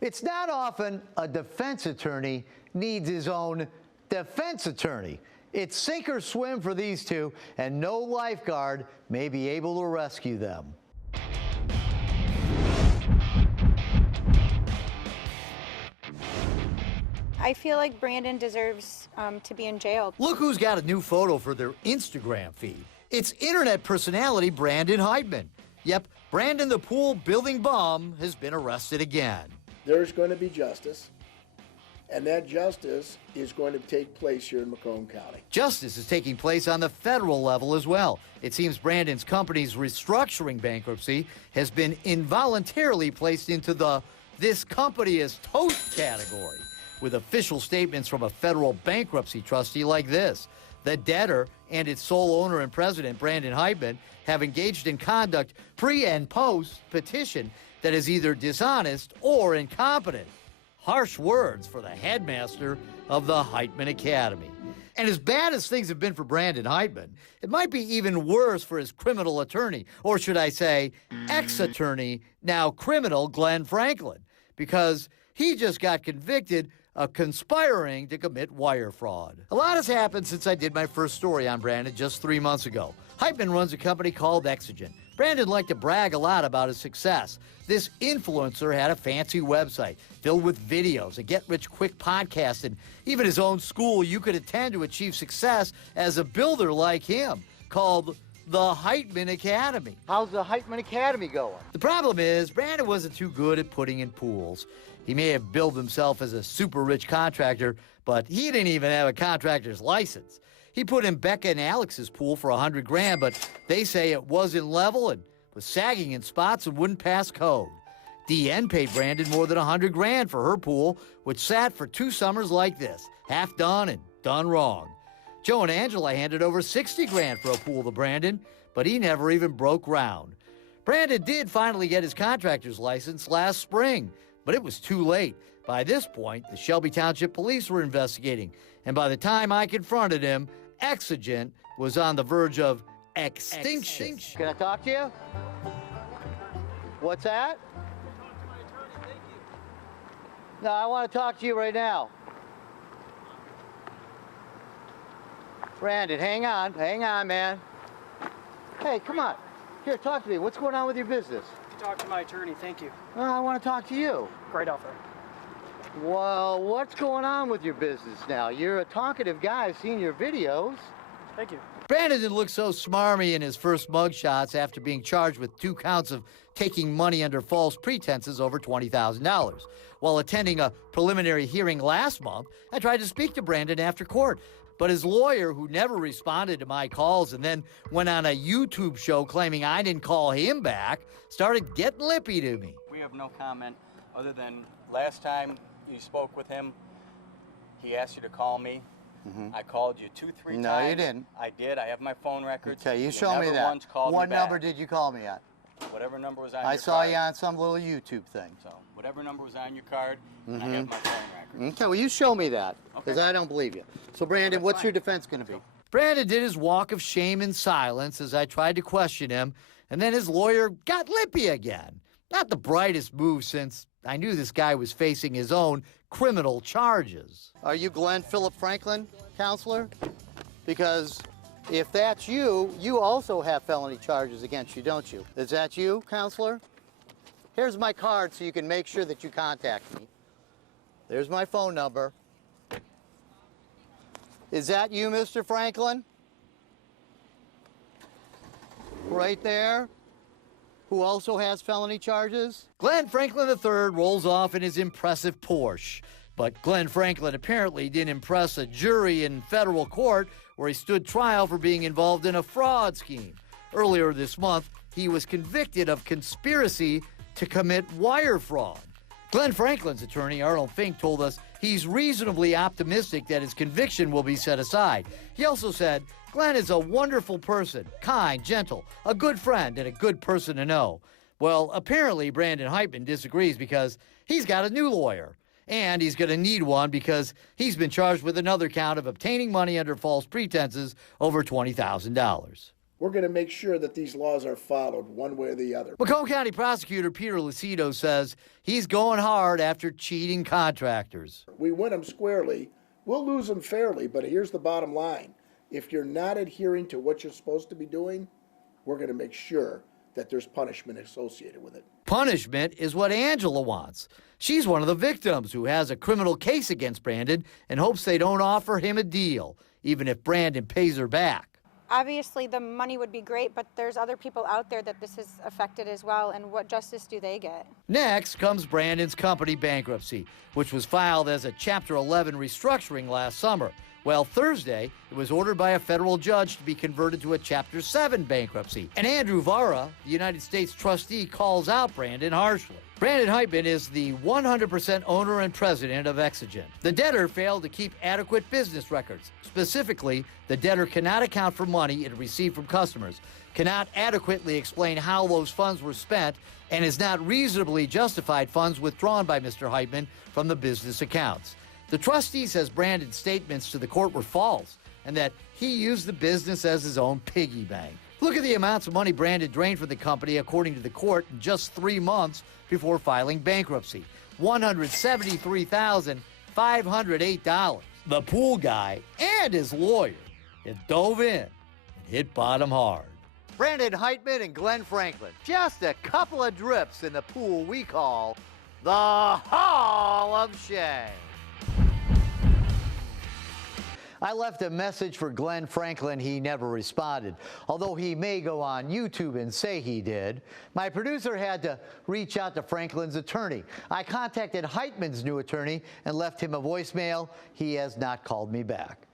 It's not often a defense attorney needs his own defense attorney. It's sink or swim for these two, and no lifeguard may be able to rescue them. I feel like Brandon deserves to be in jail. Look who's got a new photo for their Instagram feed. It's internet personality Brandon Heitman. Yep, Brandon the pool building bum has been arrested again. There's going to be justice, and that justice is going to take place here in Macomb County. Justice is taking place on the federal level as well. It seems Brandon's company's restructuring bankruptcy has been involuntarily placed into the "this company is toast" category, with official statements from a federal bankruptcy trustee like this. The debtor and its sole owner and president, Brandon Heitman, have engaged in conduct pre- and post-petition that is either dishonest or incompetent. Harsh words for the headmaster of the Heitman Academy. And as bad as things have been for Brandon Heitman, it might be even worse for his criminal attorney, or should I say, ex-attorney, now criminal Glenn Franklin, because he just got convicted of conspiring to commit wire fraud. A lot has happened since I did my first story on Brandon just 3 months ago. Heitman runs a company called Exigent. Brandon liked to brag a lot about his success. This influencer had a fancy website filled with videos, a get-rich-quick podcast, and even his own school you could attend to achieve success as a builder like him, called the Heitman Academy. How's the Heitman Academy going? The problem is, Brandon wasn't too good at putting in pools. He may have billed himself as a super-rich contractor, but he didn't even have a contractor's license. He put in Becca and Alex's pool for $100,000, but they say it wasn't level and was sagging in spots and wouldn't pass code. DN paid Brandon more than $100,000 for her pool, which sat for 2 summers like this, half done and done wrong. Joe and Angela handed over $60,000 for a pool to Brandon, but he never even broke ground. Brandon did finally get his contractor's license last spring, but it was too late. By this point, the Shelby Township Police were investigating, and by the time I confronted him, Exigent was on the verge of extinction. Can I talk to you? What's that? No, I want to talk to you right now. Brandon, hang on, man. Hey, come on. Here, talk to me. What's going on with your business? Talk to my attorney, thank you. I want to talk to you. Great offer. Well, what's going on with your business now? You're a talkative guy. I've seen your videos. Thank you. Brandon didn't look so smarmy in his first mugshots after being charged with 2 counts of taking money under false pretenses over $20,000. While attending a preliminary hearing last month, I tried to speak to Brandon after court, but his lawyer, who never responded to my calls and then went on a YouTube show claiming I didn't call him back, started getting lippy to me. We have no comment other than last time you spoke with him, he asked you to call me. I called you 2-3 times. No, you didn't. I did. I have my phone records. Okay, you show me that. What number did you call me at? Whatever number was on your I card. saw you on some little YouTube thing. So, whatever number was on your card, and I have my phone records. Okay, well, you show me that, because I don't believe you. So, Brandon, what's your defense going to be? Brandon did his walk of shame in silence as I tried to question him, and then his lawyer got lippy again. Not the brightest move, since I knew this guy was facing his own criminal charges. Are you Glenn Philip Franklin, counselor? Because if that's you, you also have felony charges against you, don't you? Is that you, counselor? Here's my card so you can make sure that you contact me. There's my phone number. Is that you, Mr. Franklin? Right there? Who also has felony charges? Glenn Franklin III rolls off in his impressive Porsche. But Glenn Franklin apparently didn't impress a jury in federal court where he stood trial for being involved in a fraud scheme. Earlier this month, he was convicted of conspiracy to commit wire fraud. Glenn Franklin's attorney, Arnold Fink, told us he's reasonably optimistic that his conviction will be set aside. He also said, Glenn is a wonderful person, kind, gentle, a good friend, and a good person to know. Well, apparently Brandon Heitman disagrees because he's got a new lawyer. And he's going to need one because he's been charged with another count of obtaining money under false pretenses over $20,000. We're going to make sure that these laws are followed one way or the other. Macomb County Prosecutor Peter Lucido says he's going hard after cheating contractors. We win them squarely. We'll lose them fairly, but here's the bottom line. If you're not adhering to what you're supposed to be doing, we're going to make sure that there's punishment associated with it. Punishment is what Angela wants. She's one of the victims who has a criminal case against Brandon and hopes they don't offer him a deal, even if Brandon pays her back. Obviously, the money would be great, but there's other people out there that this has affected as well, and what justice do they get? Next comes Brandon's company bankruptcy, which was filed as a Chapter 11 restructuring last summer. Well, Thursday, it was ordered by a federal judge to be converted to a Chapter 7 bankruptcy. And Andrew Vara, the United States trustee, calls out Brandon harshly. Brandon Heitman is the 100% owner and president of Exogen. The debtor failed to keep adequate business records. Specifically, the debtor cannot account for money it received from customers, cannot adequately explain how those funds were spent, and has not reasonably justified funds withdrawn by Mr. Heitman from the business accounts. The trustee says Brandon's statements to the court were false and that he used the business as his own piggy bank. Look at the amounts of money Brandon drained from the company, according to the court, in just 3 months before filing bankruptcy. $173,508. The pool guy and his lawyer had dove in and hit bottom hard. Brandon Heitman and Glenn Franklin, just a couple of drips in the pool we call the Hall of Shame. I left a message for Glenn Franklin. He never responded, although he may go on YouTube and say he did. My producer had to reach out to Franklin's attorney. I contacted Heitman's new attorney and left him a voicemail. He has not called me back.